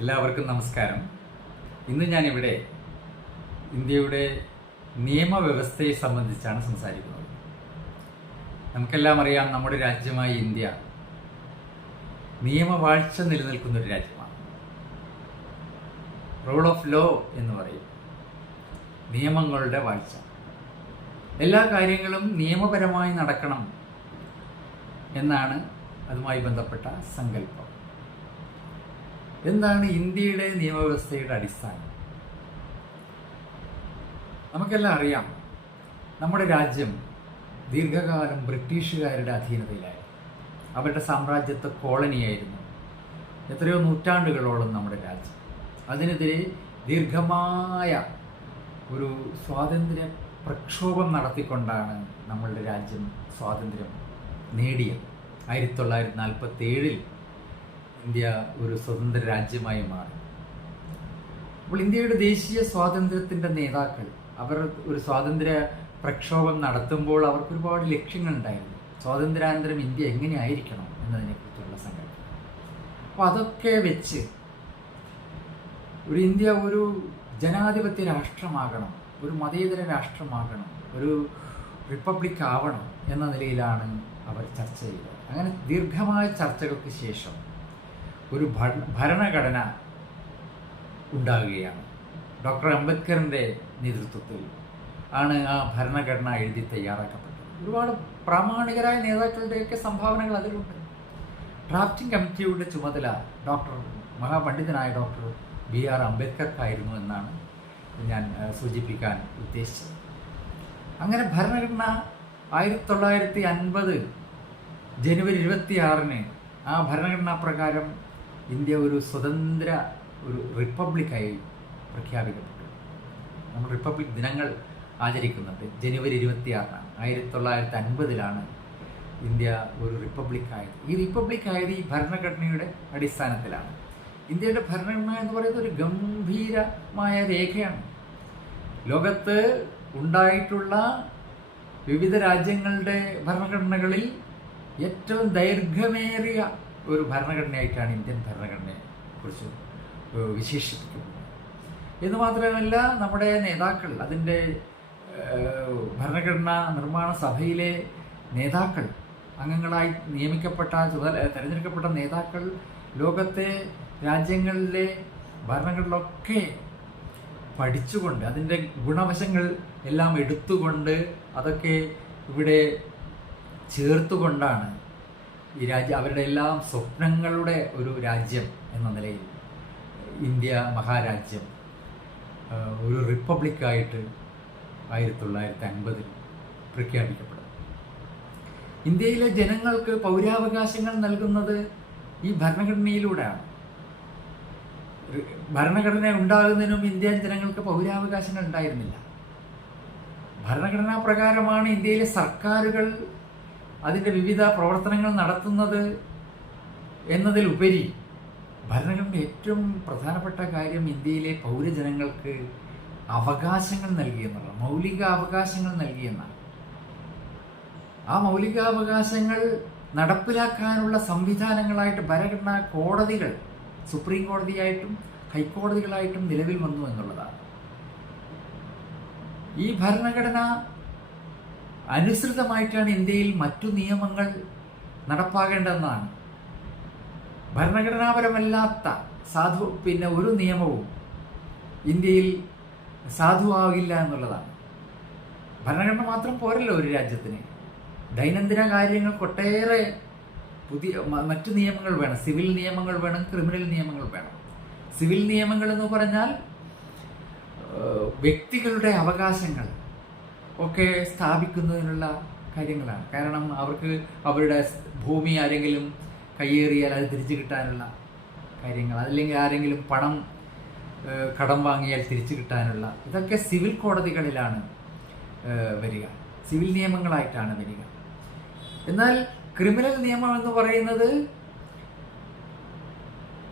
എല്ലാവർക്കും നമസ്കാരം. ഇന്ന് ഞാനിവിടെ ഇന്ത്യയുടെ നിയമവ്യവസ്ഥയെ സംബന്ധിച്ചാണ് സംസാരിക്കുന്നത്. നമുക്കെല്ലാം അറിയാം, നമ്മുടെ രാജ്യമായ ഇന്ത്യ നിയമവാഴ്ച നിലനിൽക്കുന്ന ഒരു രാജ്യമാണ്. റൂൾ ഓഫ് ലോ എന്ന് പറയും, നിയമങ്ങളുടെ വാഴ്ച. എല്ലാ കാര്യങ്ങളും നിയമപരമായി നടക്കണം എന്നാണ് അതുമായി ബന്ധപ്പെട്ട സങ്കല്പം. എന്താണ് ഇന്ത്യയുടെ നിയമവ്യവസ്ഥയുടെ അടിസ്ഥാനം? നമുക്കെല്ലാം അറിയാം, നമ്മുടെ രാജ്യം ദീർഘകാലം ബ്രിട്ടീഷുകാരുടെ അധീനതയിലായിരുന്നു. അവരുടെ സാമ്രാജ്യത്വ കോളനിയായിരുന്നു എത്രയോ നൂറ്റാണ്ടുകളോളം നമ്മുടെ രാജ്യം. അതിനെതിരെ ദീർഘമായ ഒരു സ്വാതന്ത്ര്യ പ്രക്ഷോഭം നടത്തിക്കൊണ്ടാണ് നമ്മളുടെ രാജ്യം സ്വാതന്ത്ര്യം നേടിയത്. 1947 ഇന്ത്യ ഒരു സ്വതന്ത്ര രാജ്യമായി മാറി. അപ്പോൾ ഇന്ത്യയുടെ ദേശീയ സ്വാതന്ത്ര്യത്തിൻ്റെ നേതാക്കൾ അവർ ഒരു സ്വാതന്ത്ര്യ പ്രക്ഷോഭം നടത്തുമ്പോൾ അവർക്ക് ഒരുപാട് ലക്ഷ്യങ്ങളുണ്ടായിരുന്നു. സ്വാതന്ത്ര്യാനന്തരം ഇന്ത്യ എങ്ങനെയായിരിക്കണം എന്നതിനെക്കുറിച്ചുള്ള സങ്കല്പം. അപ്പോൾ അതൊക്കെ വെച്ച് ഒരു ഇന്ത്യ ഒരു ജനാധിപത്യ രാഷ്ട്രമാകണം, ഒരു മതേതര രാഷ്ട്രമാകണം, ഒരു റിപ്പബ്ലിക് ആവണം എന്ന നിലയിലാണ് അവർ ചർച്ച ചെയ്തത്. അങ്ങനെ ദീർഘമായ ചർച്ചകൾക്ക് ശേഷം ഒരു ഭരണഘടന ഉണ്ടാകുകയാണ്. ഡോക്ടർ അംബേദ്കറിൻ്റെ നേതൃത്വത്തിൽ ആണ് ആ ഭരണഘടന എഴുതി തയ്യാറാക്കപ്പെട്ടത്. ഒരുപാട് പ്രാമാണികരായ നേതാക്കളുടെയൊക്കെ സംഭാവനകൾ അതിലുണ്ട്. ഡ്രാഫ്റ്റിംഗ് കമ്മിറ്റിയുടെ ചുമതല മഹാപണ്ഡിതനായ ഡോക്ടർ BR അംബേദ്കർക്കായിരുന്നു എന്നാണ് ഞാൻ സൂചിപ്പിക്കാൻ ഉദ്ദേശിച്ചത്. അങ്ങനെ ഭരണഘടന 1950 ജനുവരി 26 ആ ഭരണഘടനാ പ്രകാരം ഇന്ത്യ ഒരു സ്വതന്ത്ര ഒരു റിപ്പബ്ലിക്കായി പ്രഖ്യാപിക്കപ്പെട്ടു. നമ്മൾ റിപ്പബ്ലിക് ദിനങ്ങൾ ആചരിക്കുന്നുണ്ട്. ജനുവരി 26 1950 ഇന്ത്യ ഒരു റിപ്പബ്ലിക്കായത്. ഈ റിപ്പബ്ലിക്കായത് ഈ ഭരണഘടനയുടെ അടിസ്ഥാനത്തിലാണ്. ഇന്ത്യയുടെ ഭരണഘടന എന്ന് പറയുന്നത് ഒരു ഗംഭീരമായ രേഖയാണ്. ലോകത്ത് ഉണ്ടായിട്ടുള്ള വിവിധ രാജ്യങ്ങളുടെ ഭരണഘടനകളിൽ ഏറ്റവും ദൈർഘ്യമേറിയ ഒരു ഭരണഘടനയായിട്ടാണ് ഇന്ത്യൻ ഭരണഘടനയെ കുറിച്ച് വിശേഷിപ്പിക്കുന്നത്. എന്ന് മാത്രമല്ല, നമ്മുടെ നേതാക്കൾ, അതിൻ്റെ ഭരണഘടനാ നിർമ്മാണ സഭയിലെ നേതാക്കൾ, അംഗങ്ങളായി തിരഞ്ഞെടുക്കപ്പെട്ട നേതാക്കൾ ലോകത്തെ രാജ്യങ്ങളിലെ ഭരണഘടനകളൊക്കെ പഠിച്ചുകൊണ്ട് അതിൻ്റെ ഗുണവശങ്ങൾ എല്ലാം എടുത്തുകൊണ്ട് അതൊക്കെ ഇവിടെ ചേർത്തുകൊണ്ടാണ് ഈ രാജ്യം, അവരുടെ എല്ലാം സ്വപ്നങ്ങളുടെ ഒരു രാജ്യം എന്ന നിലയിൽ ഇന്ത്യ മഹാരാജ്യം ഒരു റിപ്പബ്ലിക്കായിട്ട് 1950 പ്രഖ്യാപിക്കപ്പെടും. ഇന്ത്യയിലെ ജനങ്ങൾക്ക് പൗരാവകാശങ്ങൾ നൽകുന്നത് ഈ ഭരണഘടനയിലൂടെയാണ്. ഭരണഘടന ഉണ്ടാകുന്നതിനും ഇന്ത്യൻ ജനങ്ങൾക്ക് പൗരാവകാശങ്ങൾ ഉണ്ടായിരുന്നില്ല. ഭരണഘടനാ പ്രകാരമാണ് ഇന്ത്യയിലെ സർക്കാരുകൾ അതിൻ്റെ വിവിധ പ്രവർത്തനങ്ങൾ നടത്തുന്നത് എന്നതിലുപരി ഭരണഘടന ഏറ്റവും പ്രധാനപ്പെട്ട കാര്യം ഇന്ത്യയിലെ പൗരജനങ്ങൾക്ക് അവകാശങ്ങൾ നൽകിയെന്നുള്ളത്, മൗലിക അവകാശങ്ങൾ നൽകിയെന്നാണ്. ആ മൗലികാവകാശങ്ങൾ നടപ്പിലാക്കാനുള്ള സംവിധാനങ്ങളായിട്ട് ഭരണഘടനാ കോടതികൾ, സുപ്രീം കോടതിയായിട്ടും ഹൈക്കോടതികളായിട്ടും നിലവിൽ വന്നു എന്നുള്ളതാണ്. ഈ ഭരണഘടന അനുസൃതമായിട്ടാണ് ഇന്ത്യയിൽ മറ്റു നിയമങ്ങൾ നടപ്പാകേണ്ടതെന്നാണ്. ഭരണഘടനാപരമല്ലാത്ത ഒരു നിയമവും ഇന്ത്യയിൽ സാധുവാകില്ല എന്നുള്ളതാണ്. ഭരണഘടന മാത്രം പോരല്ലോ ഒരു രാജ്യത്തിന്. ദൈനംദിന കാര്യങ്ങൾക്ക് ഒട്ടേറെ മറ്റു നിയമങ്ങൾ വേണം. സിവിൽ നിയമങ്ങൾ വേണം, ക്രിമിനൽ നിയമങ്ങൾ വേണം. സിവിൽ നിയമങ്ങൾ എന്ന് പറഞ്ഞാൽ വ്യക്തികളുടെ അവകാശങ്ങൾ ഒക്കെ സ്ഥാപിക്കുന്നതിനുള്ള കാര്യങ്ങളാണ്. കാരണം അവർക്ക് അവരുടെ ഭൂമി ആരെങ്കിലും കയ്യേറിയാൽ അത് തിരിച്ചു കിട്ടാനുള്ള കാര്യങ്ങൾ, അല്ലെങ്കിൽ ആരെങ്കിലും പണം കടം വാങ്ങിയാൽ തിരിച്ചു കിട്ടാനുള്ള, ഇതൊക്കെ സിവിൽ കോടതികളിലാണ് വരിക, സിവിൽ നിയമങ്ങളായിട്ടാണ് വരിക. എന്നാൽ ക്രിമിനൽ നിയമം എന്ന് പറയുന്നത്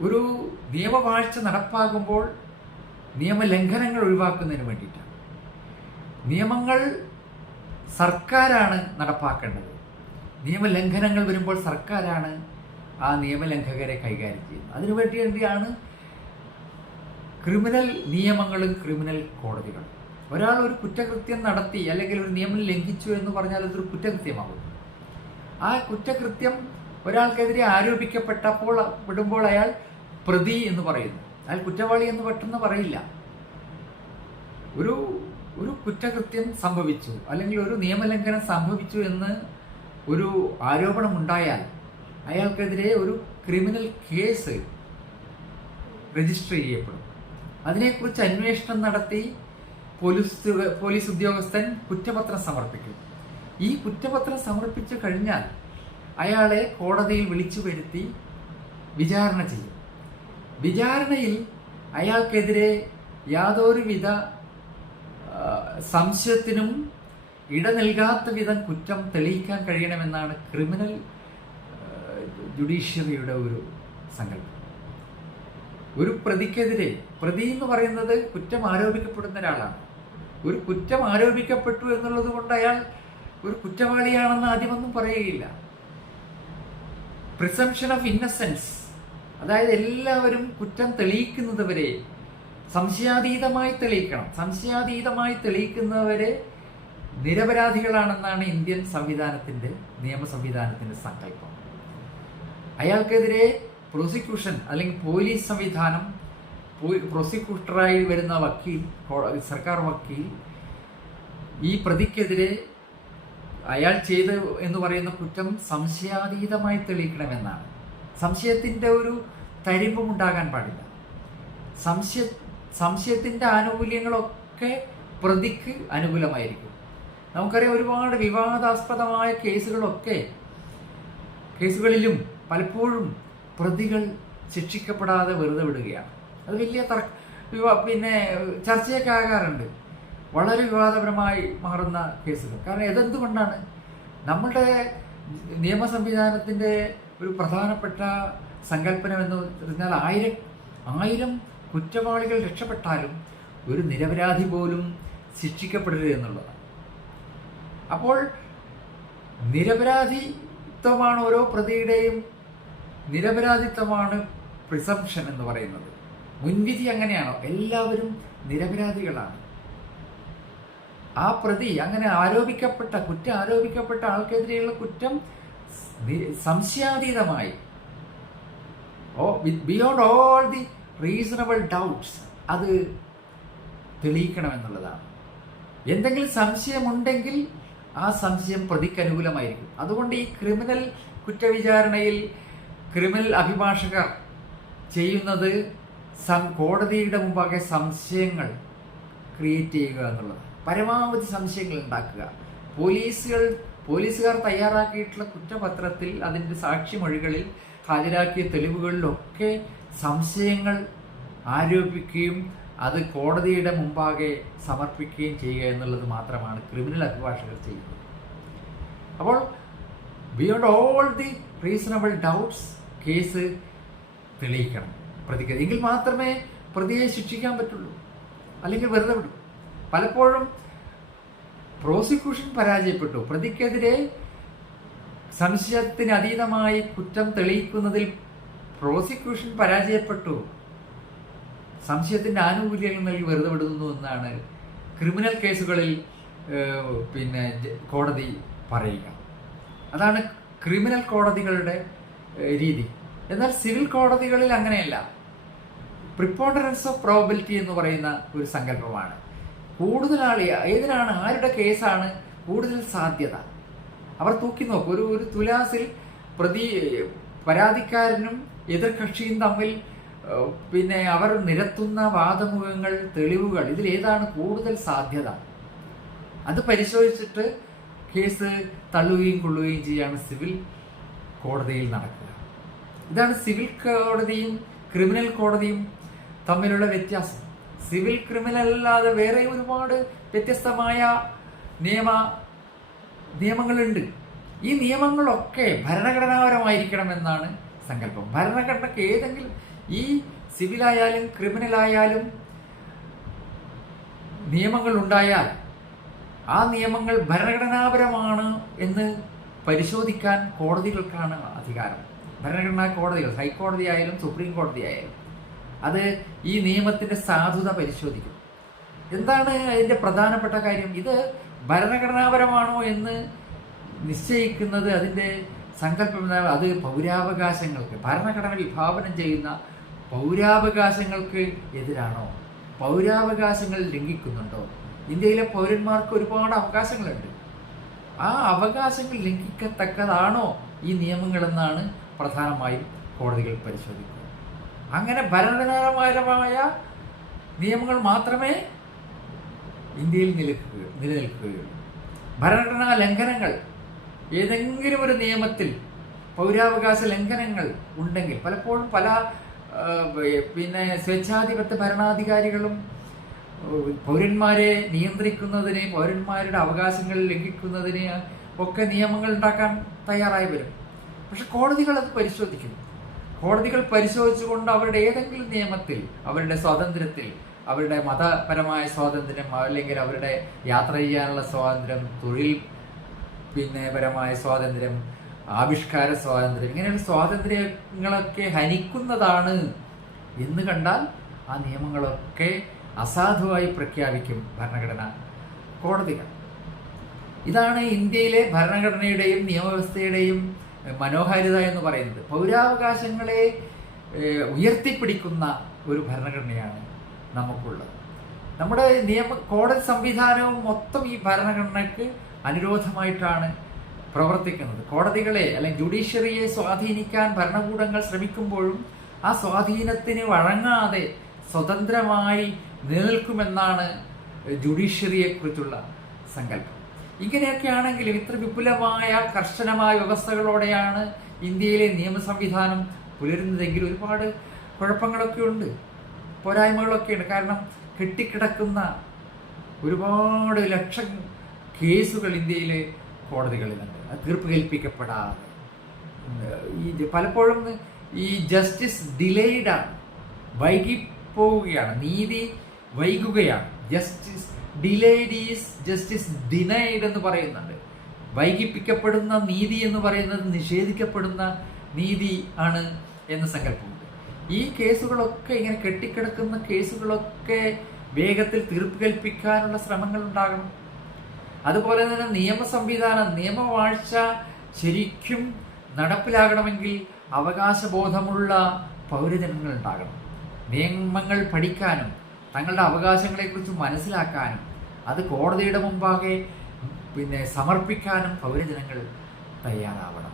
ഒരു നിയമവാഴ്ച നടപ്പാകുമ്പോൾ നിയമലംഘനങ്ങൾ ഒഴിവാക്കുന്നതിന് വേണ്ടിയിട്ടാണ്. നിയമങ്ങൾ സർക്കാരാണ് നടപ്പാക്കേണ്ടത്. നിയമലംഘനങ്ങൾ വരുമ്പോൾ സർക്കാരാണ് ആ നിയമലംഘകരെ കൈകാര്യം ചെയ്യുന്നത്. അതിനുവേണ്ടിയാണ് ക്രിമിനൽ നിയമങ്ങളും ക്രിമിനൽ കോടതികളും. ഒരാൾ ഒരു കുറ്റകൃത്യം നടത്തി അല്ലെങ്കിൽ ഒരു നിയമം ലംഘിച്ചു എന്ന് പറഞ്ഞാൽ അതൊരു കുറ്റകൃത്യമാകും. ആ കുറ്റകൃത്യം ഒരാൾക്കെതിരെ ആരോപിക്കപ്പെട്ടപ്പോൾ വിടുമ്പോൾ അയാൾ പ്രതി എന്ന് പറയുന്നു. അയാൾ കുറ്റവാളി എന്ന് പെട്ടെന്ന് പറയില്ല. ഒരു കുറ്റകൃത്യം സംഭവിച്ചു അല്ലെങ്കിൽ ഒരു നിയമലംഘനം സംഭവിച്ചു എന്ന് ഒരു ആരോപണമുണ്ടായാൽ അയാൾക്കെതിരെ ഒരു ക്രിമിനൽ കേസ് രജിസ്റ്റർ ചെയ്യപ്പെടും. അതിനെക്കുറിച്ച് അന്വേഷണം നടത്തി പോലീസ് ഉദ്യോഗസ്ഥൻ കുറ്റപത്രം സമർപ്പിക്കും. ഈ കുറ്റപത്രം സമർപ്പിച്ചു കഴിഞ്ഞാൽ അയാളെ കോടതിയിൽ വിളിച്ചു വരുത്തി വിചാരണ ചെയ്യും. വിചാരണയിൽ അയാൾക്കെതിരെ യാതൊരുവിധ സംശയത്തിനും ഇട നൽകാത്ത വിധം കുറ്റം തെളിയിക്കാൻ കഴിയണമെന്നാണ് ക്രിമിനൽ ജുഡീഷ്യറിയുടെ ഒരു സങ്കല്പം. ഒരു പ്രതിക്കെതിരെ, പ്രതി എന്ന് പറയുന്നത് കുറ്റം ആരോപിക്കപ്പെടുന്ന ഒരാളാണ്. ഒരു കുറ്റം ആരോപിക്കപ്പെട്ടു എന്നുള്ളത് കൊണ്ട് അയാൾ ഒരു കുറ്റവാളിയാണെന്ന് ആദ്യമൊന്നും പറയുകയില്ല. പ്രിസംപ്ഷൻ ഓഫ് ഇന്നസെൻസ്, അതായത് എല്ലാവരും കുറ്റം തെളിയിക്കുന്നത് വരെ സംശയാതീതമായി തെളിയിക്കണം. സംശയാതീതമായി തെളിയിക്കുന്നവരെ നിരപരാധികളാണെന്നാണ് ഇന്ത്യൻ സംവിധാനത്തിൻ്റെ, നിയമ സംവിധാനത്തിൻ്റെ സങ്കല്പം. അയാൾക്കെതിരെ പ്രോസിക്യൂഷൻ അല്ലെങ്കിൽ പോലീസ് സംവിധാനം, പ്രോസിക്യൂട്ടറായി വരുന്ന വക്കീൽ, സർക്കാർ വക്കീൽ ഈ പ്രതിക്കെതിരെ അയാൾ ചെയ്ത് എന്ന് പറയുന്ന കുറ്റം സംശയാതീതമായി തെളിയിക്കണമെന്നാണ്. സംശയത്തിൻ്റെ ഒരു തരിമ്പും ഉണ്ടാകാൻ പാടില്ല. സംശയത്തിൻ്റെ ആനുകൂല്യങ്ങളൊക്കെ പ്രതിക്ക് അനുകൂലമായിരിക്കും. നമുക്കറിയാം, ഒരുപാട് വിവാദാസ്പദമായ കേസുകളിലും പലപ്പോഴും പ്രതികൾ ശിക്ഷിക്കപ്പെടാതെ വെറുതെ വിടുകയാണ്. അത് വലിയ ചർച്ചയൊക്കെ ആകാറുണ്ട്. വളരെ വിവാദപരമായി മാറുന്ന കേസുകൾ. കാരണം ഇതെന്തുകൊണ്ടാണ്? നമ്മുടെ നിയമ സംവിധാനത്തിൻ്റെ ഒരു പ്രധാനപ്പെട്ട സങ്കല്പനമെന്ന് പറഞ്ഞാൽ 1000 കുറ്റവാളികൾ രക്ഷപ്പെട്ടാലും ഒരു നിരപരാധി പോലും ശിക്ഷിക്കപ്പെടരുത് എന്നുള്ളതാണ്. അപ്പോൾ നിരപരാധിത്വമാണ് ഓരോ പ്രതിയുടെയും നിരപരാധിത്വമാണ് പ്രിസംപ്ഷൻ എന്ന് പറയുന്നത്. മുൻവിധി അങ്ങനെയാണോ? എല്ലാവരും നിരപരാധികളാണ്. ആ പ്രതി, അങ്ങനെ കുറ്റം ആരോപിക്കപ്പെട്ട ആൾക്കെതിരെയുള്ള കുറ്റം സംശയാതീതമായി, beyond all the reasonable doubts, അത് തെളിയിക്കണമെന്നുള്ളതാണ്. എന്തെങ്കിലും സംശയമുണ്ടെങ്കിൽ ആ സംശയം പ്രതിക്ക് അനുകൂലമായിരിക്കും. അതുകൊണ്ട് ഈ ക്രിമിനൽ കുറ്റവിചാരണയിൽ ക്രിമിനൽ അഭിഭാഷകർ ചെയ്യുന്നത് കോടതിയുടെ മുമ്പാകെ സംശയങ്ങൾ ക്രിയേറ്റ് ചെയ്യുക എന്നുള്ളത്. പരമാവധി സംശയങ്ങൾ ഉണ്ടാക്കുക. പോലീസുകാർ തയ്യാറാക്കിയിട്ടുള്ള കുറ്റപത്രത്തിൽ, അതിൻ്റെ സാക്ഷിമൊഴികളിൽ ഹാജരാക്കിയ തെളിവുകളിലൊക്കെ സംശയങ്ങൾ ആരോപിക്കുകയും അത് കോടതിയുടെ മുമ്പാകെ സമർപ്പിക്കുകയും ചെയ്യുക എന്നുള്ളത് മാത്രമാണ് ക്രിമിനൽ അഭിഭാഷകർ ചെയ്യുന്നത്. അപ്പോൾ beyond all the reasonable doubts case തെളിയിക്കണം പ്രതിക്ക്. എങ്കിൽ മാത്രമേ പ്രതിയെ ശിക്ഷിക്കാൻ പറ്റുള്ളൂ, അല്ലെങ്കിൽ വെറുതെ വിടും. പലപ്പോഴും പ്രോസിക്യൂഷൻ പരാജയപ്പെട്ടു. പ്രതിക്കെതിരെ സംശയത്തിന് അതീതമായി കുറ്റം തെളിയിക്കുന്നതിൽ പ്രോസിക്യൂഷൻ പരാജയപ്പെട്ടു. സംശയത്തിൻ്റെ ആനുകൂല്യങ്ങൾ നൽകി വെറുതെ വിടുന്നു എന്നാണ് ക്രിമിനൽ കേസുകളിൽ കോടതി പറയുക. അതാണ് ക്രിമിനൽ കോടതികളുടെ രീതി. എന്നാൽ സിവിൽ കോടതികളിൽ അങ്ങനെയല്ല. പ്രിപ്പോണ്ടറൻസ് ഓഫ് പ്രോബബിലിറ്റി എന്ന് പറയുന്ന ഒരു സങ്കല്പമാണ്. കൂടുതൽ ഏതിനാണ്, ആരുടെ കേസാണ് കൂടുതൽ സാധ്യത, അവർ തൂക്കി നോക്കും. ഒരു തുലാസിൽ പരാതിക്കാരനും എതിർകക്ഷിയും തമ്മിൽ അവർ നിരത്തുന്ന വാദമുഖങ്ങൾ, തെളിവുകൾ, ഇതിലേതാണ് കൂടുതൽ സാധ്യത, അത് പരിശോധിച്ചിട്ട് കേസ് തള്ളുകയും കൊള്ളുകയും ചെയ്യാണ് സിവിൽ കോടതിയിൽ നടക്കുക. ഇതാണ് സിവിൽ കോടതിയും ക്രിമിനൽ കോടതിയും തമ്മിലുള്ള വ്യത്യാസം. സിവിൽ ക്രിമിനൽ അല്ലാതെ വേറെ ഒരുപാട് വ്യത്യസ്തമായ നിയമങ്ങളുണ്ട്. ഈ നിയമങ്ങളൊക്കെ ഭരണഘടനാപരമായിരിക്കണം എന്നാണ് സങ്കല്പം. ഭരണഘടനയ്ക്ക് ഏതെങ്കിലും, ഈ സിവിലായാലും ക്രിമിനലായാലും നിയമങ്ങൾ ഉണ്ടായാൽ ആ നിയമങ്ങൾ ഭരണഘടനാപരമാണ് എന്ന് പരിശോധിക്കാൻ കോടതികൾക്കാണ് അധികാരം. ഭരണഘടനാ കോടതികൾ, ഹൈക്കോടതി ആയാലും സുപ്രീം കോടതി ആയാലും. അത് ഈ നിയമത്തിൻ്റെ സാധുത പരിശോധിക്കും. എന്താണ് അതിൻ്റെ പ്രധാനപ്പെട്ട കാര്യം? ഇത് ഭരണഘടനാപരമാണോ എന്ന് നിശ്ചയിക്കുന്നത്, അതിൻ്റെ സങ്കല്പം അത് പൗരാവകാശങ്ങൾക്ക്, ഭരണഘടന വിഭാവനം ചെയ്യുന്ന പൗരാവകാശങ്ങൾക്ക് എതിരാണോ? പൗരാവകാശങ്ങൾ ലംഘിക്കുന്നുണ്ടോ? ഇന്ത്യയിലെ പൗരന്മാർക്ക് ഒരുപാട് അവകാശങ്ങളുണ്ട്. ആ അവകാശങ്ങൾ ലംഘിക്കത്തക്കതാണോ ഈ നിയമങ്ങളെന്നാണ് പ്രധാനമായും കോടതികൾ പരിശോധിക്കുന്നത്. അങ്ങനെ ഭരണഘടനാപരമായ നിയമങ്ങൾ മാത്രമേ ഇന്ത്യയിൽ നിലനിൽക്കുകയുള്ളൂ. ഭരണഘടനാ ലംഘനങ്ങൾ, ഏതെങ്കിലും ഒരു നിയമത്തിൽ പൗരാവകാശ ലംഘനങ്ങൾ ഉണ്ടെങ്കിൽ പലപ്പോഴും പല സ്വേച്ഛാധിപത്യ ഭരണാധികാരികളും പൗരന്മാരെ നിയന്ത്രിക്കുന്നതിന്, പൗരന്മാരുടെ അവകാശങ്ങൾ ലംഘിക്കുന്നതിന് ഒക്കെ നിയമങ്ങൾ ഉണ്ടാക്കാൻ തയ്യാറായി വരും. പക്ഷെ കോടതികൾ അത് പരിശോധിക്കും. കോടതികൾ പരിശോധിച്ചുകൊണ്ട് അവരുടെ ഏതെങ്കിലും നിയമത്തിൽ, അവരുടെ സ്വാതന്ത്ര്യത്തിൽ, അവരുടെ മതപരമായ സ്വാതന്ത്ര്യം, അല്ലെങ്കിൽ അവരുടെ യാത്ര ചെയ്യാനുള്ള സ്വാതന്ത്ര്യം, തൊഴിൽ പരമായ സ്വാതന്ത്ര്യം, ആവിഷ്കാര സ്വാതന്ത്ര്യം, ഇങ്ങനെയുള്ള സ്വാതന്ത്ര്യങ്ങളൊക്കെ ഹനിക്കുന്നതാണ് എന്ന് കണ്ടാൽ ആ നിയമങ്ങളൊക്കെ അസാധുവായി പ്രഖ്യാപിക്കും ഭരണഘടന കോടതികൾ. ഇതാണ് ഇന്ത്യയിലെ ഭരണഘടനയുടെയും നിയമവ്യവസ്ഥയുടെയും മനോഹാരിത എന്ന് പറയുന്നത്. പൗരാവകാശങ്ങളെ ഉയർത്തിപ്പിടിക്കുന്ന ഒരു ഭരണഘടനയാണ് നമുക്കുള്ളത്. നമ്മുടെ കോടതി സംവിധാനവും മൊത്തം ഈ ഭരണഘടനയ്ക്ക് അനുരോധമായിട്ടാണ് പ്രവർത്തിക്കുന്നത്. കോടതികളെ അല്ലെങ്കിൽ ജുഡീഷ്യറിയെ സ്വാധീനിക്കാൻ ഭരണകൂടങ്ങൾ ശ്രമിക്കുമ്പോഴും ആ സ്വാധീനത്തിന് വഴങ്ങാതെ സ്വതന്ത്രമായി നിലനിൽക്കുമെന്നാണ് ജുഡീഷ്യറിയെക്കുറിച്ചുള്ള സങ്കല്പം. ഇങ്ങനെയൊക്കെ ആണെങ്കിലും ഇത്ര വിപുലമായ കർശനമായ വ്യവസ്ഥകളോടെയാണ് ഇന്ത്യയിലെ നിയമ സംവിധാനം പുലരുന്നതെങ്കിൽ ഒരുപാട് കുഴപ്പങ്ങളൊക്കെ ഉണ്ട്, പോരായ്മകളൊക്കെ ഉണ്ട്. കാരണം കെട്ടിക്കിടക്കുന്ന ഒരുപാട് ലക്ഷം കേസുകൾ ഇന്ത്യയിലെ കോടതികളിലുണ്ട്. അത് തീർപ്പ് കൽപ്പിക്കപ്പെടാതെ പലപ്പോഴും ഈ ജസ്റ്റിസ് ഡിലേയ്ഡാണ്, വൈകിപ്പോവുകയാണ്, നീതി വൈകുകയാണ്. Justice delayed is justice denied എന്ന് പറയുന്നുണ്ട്. വൈകിപ്പിക്കപ്പെടുന്ന നീതി എന്ന് പറയുന്നത് നിഷേധിക്കപ്പെടുന്ന നീതി ആണ് എന്ന സങ്കല്പമുണ്ട്. ഈ കേസുകളൊക്കെ, ഇങ്ങനെ കെട്ടിക്കിടക്കുന്ന കേസുകളൊക്കെ വേഗത്തിൽ തീർപ്പ് കൽപ്പിക്കാനുള്ള ശ്രമങ്ങൾ ഉണ്ടാകണം. അതുപോലെ തന്നെ നിയമ സംവിധാനം, നിയമവാഴ്ച ശരിക്കും നടപ്പിലാകണമെങ്കിൽ അവകാശബോധമുള്ള പൗരജനങ്ങൾ ഉണ്ടാകണം. നിയമങ്ങൾ പഠിക്കാനും തങ്ങളുടെ അവകാശങ്ങളെക്കുറിച്ച് മനസ്സിലാക്കാനും അത് കോടതിയുടെ മുമ്പാകെ സമർപ്പിക്കാനും പൗരജനങ്ങൾ തയ്യാറാവണം.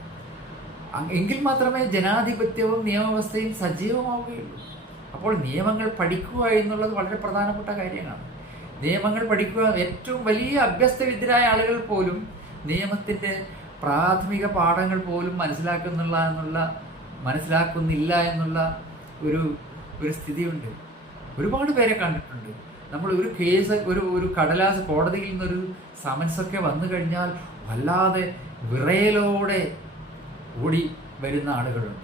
എങ്കിൽ മാത്രമേ ജനാധിപത്യവും നിയമവ്യവസ്ഥയും സജീവമാവുകയുള്ളൂ. അപ്പോൾ നിയമങ്ങൾ പഠിക്കുക എന്നുള്ളത് വളരെ പ്രധാനപ്പെട്ട കാര്യമാണ്. നിയമങ്ങൾ പഠിക്കുക, ഏറ്റവും വലിയ അഭ്യസ്തവിദ്യരായ ആളുകൾ പോലും നിയമത്തിൻ്റെ പ്രാഥമിക പാഠങ്ങൾ പോലും മനസ്സിലാക്കുന്നില്ല എന്നുള്ള ഒരു സ്ഥിതിയുണ്ട്. ഒരുപാട് പേരെ കണ്ടിട്ടുണ്ട്. നമ്മൾ ഒരു കേസ്, ഒരു കടലാസ്, കോടതിയിൽ നിന്നൊരു സമൻസൊക്കെ വന്നു കഴിഞ്ഞാൽ വല്ലാതെ വിറയലോടെ ഓടി വരുന്ന ആളുകളുണ്ട്.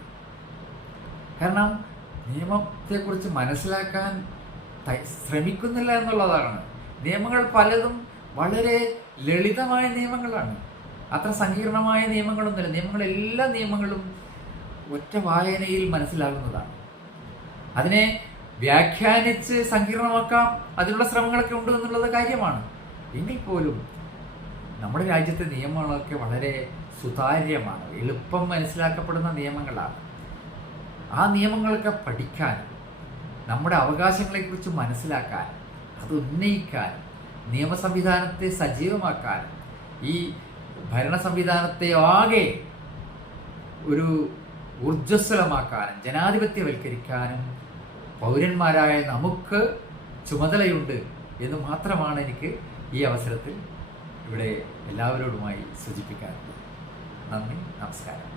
കാരണം നിയമത്തെക്കുറിച്ച് മനസ്സിലാക്കാൻ ശ്രമിക്കുന്നില്ല എന്നുള്ളതാണ്. നിയമങ്ങൾ പലതും വളരെ ലളിതമായ നിയമങ്ങളാണ്, അത്ര സങ്കീർണമായ നിയമങ്ങളൊന്നുമില്ല. എല്ലാ നിയമങ്ങളും ഒറ്റ വായനയിൽ മനസ്സിലാകുന്നതാണ്. അതിനെ വ്യാഖ്യാനിച്ച് സങ്കീർണമാക്കാം, അതിനുള്ള ശ്രമങ്ങളൊക്കെ ഉണ്ട് എന്നുള്ളത് കാര്യമാണ്. എങ്കിൽ പോലും നമ്മുടെ രാജ്യത്തെ നിയമങ്ങളൊക്കെ വളരെ സുതാര്യമാണ്, എളുപ്പം മനസ്സിലാക്കപ്പെടുന്ന നിയമങ്ങളാണ്. ആ നിയമങ്ങളൊക്കെ പഠിക്കാൻ, നമ്മുടെ അവകാശങ്ങളെക്കുറിച്ച് മനസ്സിലാക്കാൻ, അത് ഉന്നയിക്കാൻ, നിയമ സംവിധാനത്തെ സജീവമാക്കാൻ, ഈ ഭരണ സംവിധാനത്തെ ആകെ ഒരു ഊർജ്ജസ്വലമാക്കാനും ജനാധിപത്യവൽക്കരിക്കാനും പൗരന്മാരായ നമുക്ക് ചുമതലയുണ്ട് എന്ന് മാത്രമാണ് എനിക്ക് ഈ അവസരത്തിൽ ഇവിടെ എല്ലാവരോടുമായി സൂചിപ്പിക്കാറുള്ളത്. നന്ദി, നമസ്കാരം.